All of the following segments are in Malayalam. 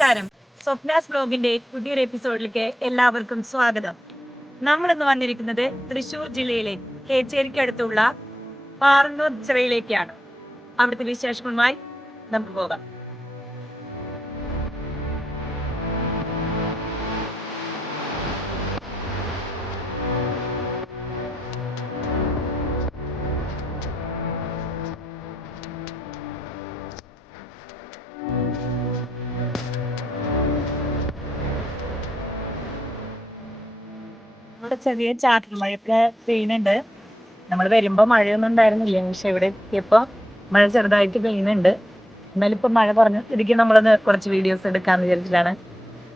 നമസ്കാരം. സ്വപ്നാസ് ബ്ലോഗിന്റെ പുതിയൊരു എപ്പിസോഡിലേക്ക് എല്ലാവർക്കും സ്വാഗതം. നമ്മൾ ഇന്ന് വന്നിരിക്കുന്നത് തൃശൂർ ജില്ലയിലെ കേച്ചേരിക്കടുത്തുള്ള പാറന്നൂർ ചിറയിലേക്കാണ്. അവിടുത്തെ വിശേഷങ്ങളുമായി നമുക്ക് പോകാം. ഇവിടെ ചെറിയ ചാറ്റൽ മഴയൊക്കെ പെയ്യുന്നുണ്ട്. നമ്മൾ വരുമ്പോ മഴയൊന്നും ഉണ്ടായിരുന്നില്ല, പക്ഷെ ഇവിടെ എത്തിയപ്പോ മഴ ചെറുതായിട്ട് പെയ്യുന്നുണ്ട്. എന്നാലും ഇപ്പൊ മഴ കുറഞ്ഞ സ്ഥിതിക്ക് നമ്മളൊന്ന് കുറച്ച് വീഡിയോസ് എടുക്കാന്ന് വിചാരിച്ചിട്ടാണ്.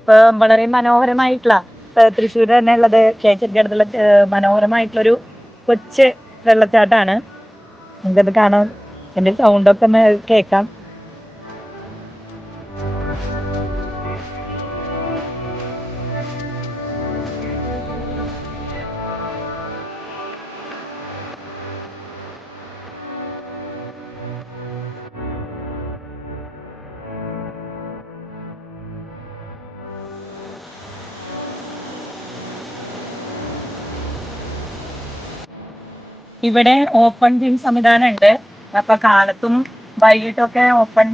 ഇപ്പൊ വളരെ മനോഹരമായിട്ടുള്ള തൃശ്ശൂർ തന്നെ ഉള്ളത് കേച്ചേരിക്കടുത്തുള്ള മനോഹരമായിട്ടുള്ളൊരു കൊച്ച് വെള്ളച്ചാട്ടാണ്. നിങ്ങൾക്കത് കാണാം, എന്റെ സൗണ്ടൊക്കെ ഒന്ന് കേൾക്കാം. ഇവിടെ ഓപ്പൺ ജിം സംവിധാനം ഉണ്ട്. അപ്പൊ കാലത്തും വൈകിട്ടൊക്കെ ഓപ്പൺ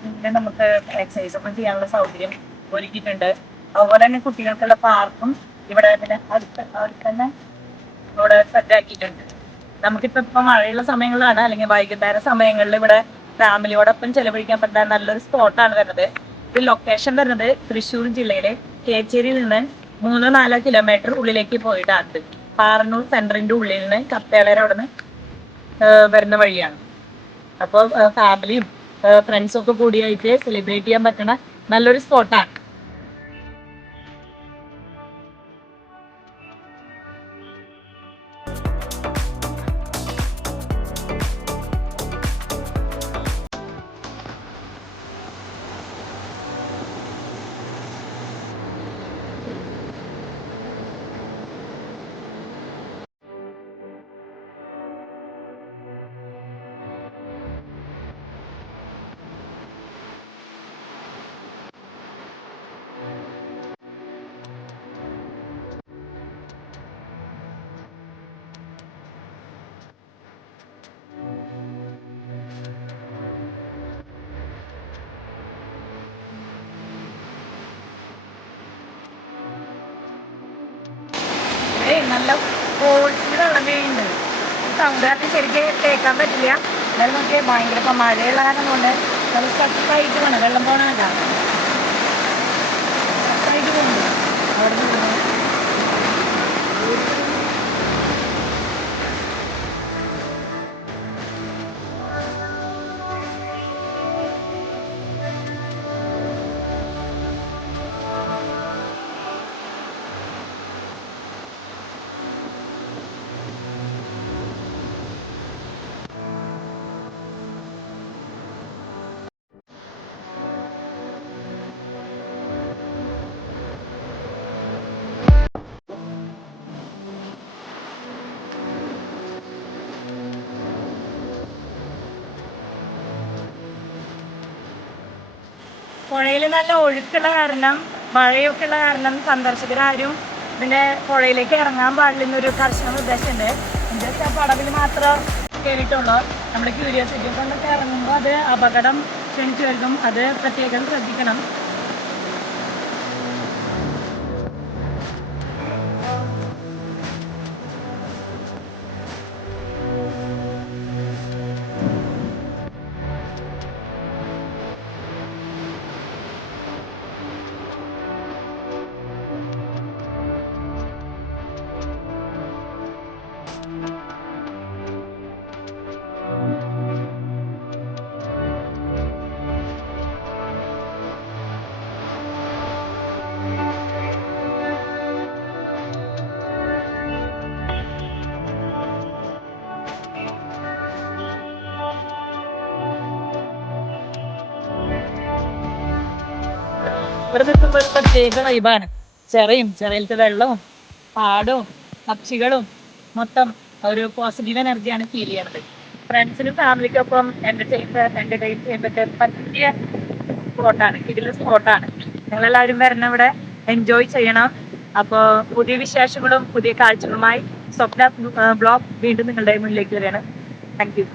ജിമ്മിൽ നമുക്ക് എക്സസൈസ് ഒക്കെ ചെയ്യാനുള്ള സൗകര്യം ഒരുക്കിയിട്ടുണ്ട്. അതുപോലെ തന്നെ കുട്ടികൾക്കുള്ള പാർക്കും ഇവിടെ അടുത്ത് തന്നെ ഇവിടെ സെറ്റാക്കിയിട്ടുണ്ട്. ഇപ്പൊ മഴയുള്ള സമയങ്ങളിലാണ്, അല്ലെങ്കിൽ വൈകുന്നേര സമയങ്ങളിൽ ഇവിടെ ഫാമിലിയോടൊപ്പം ചെലവഴിക്കാൻ പറ്റുന്ന നല്ലൊരു സ്പോട്ടാണ് വരുന്നത്. ഇത് ലൊക്കേഷൻ വരുന്നത് തൃശ്ശൂർ ജില്ലയിലെ കേച്ചേരിയിൽ നിന്ന് 3-4 കിലോമീറ്റർ ഉള്ളിലേക്ക് പോയിട്ടാണ്. പാറന്നൂർ സെന്ററിന്റെ ഉള്ളിൽ നിന്ന് കപ്പേളയുടെ അവിടെ നിന്ന് വരുന്ന വഴിയാണ്. അപ്പോൾ ഫാമിലിയും ഫ്രണ്ട്സും ഒക്കെ കൂടിയായിട്ട് സെലിബ്രേറ്റ് ചെയ്യാൻ പറ്റുന്ന നല്ലൊരു സ്പോട്ടാണ്. നല്ല കോഴിയുടെ ഇളമയുണ്ട്. സൗണ്ടായിട്ട് ശരിക്കും കേൾക്കാൻ പറ്റില്ല. എന്നാലും നമുക്ക് ഭയങ്കര ഇപ്പം മഴയുള്ള കാരണം കൊണ്ട് നല്ല സ്റ്റക്കായിട്ട് വേണം വെള്ളം പോകണമല്ല, സ്റ്റക്കായിട്ട് പോകുന്നുണ്ട് അവിടെ നിന്ന്. പുഴയിൽ നല്ല ഒഴുക്കുള്ള കാരണം, മഴയൊക്കെ ഉള്ള കാരണം സന്ദർശകരാരും ഇതിന്റെ പുഴയിലേക്ക് ഇറങ്ങാൻ പാടില്ലെന്നൊരു കർശന നിർദ്ദേശമുണ്ട്. ജസ്റ്റ് ആ പടവിൽ മാത്രം കയറിയിട്ടുള്ളൂ. നമ്മുടെ ക്യൂരിയോസിറ്റി കൊണ്ടൊക്കെ ഇറങ്ങുമ്പോൾ അത് അപകടം ക്ഷണിച്ചു വരുത്തും. അത് പ്രത്യേകം ശ്രദ്ധിക്കണം. ഇവിടെ നിൽക്കുമ്പോൾ ഒരു പ്രത്യേക വൈബാണ്. ചെറിയിലത്തെ വെള്ളവും പാടവും പക്ഷികളും മൊത്തം ഒരു പോസിറ്റീവ് എനർജിയാണ് ഫീൽ ചെയ്യുന്നത്. ഫ്രണ്ട്സിനും ഫാമിലിക്കൊപ്പം എന്റർടൈൻ ചെയ്യാൻ പറ്റിയ സ്പോട്ടാണ്, ഇതിലെ സ്പോട്ടാണ്. നിങ്ങളെല്ലാവരും വരണം, ഇവിടെ എൻജോയ് ചെയ്യണം. അപ്പോൾ പുതിയ വിശേഷങ്ങളും പുതിയ കാഴ്ചകളുമായി സ്വപ്ന ബ്ലോഗ് വീണ്ടും നിങ്ങളുടെ മുന്നിലേക്ക് വരികയാണ്. Thank you.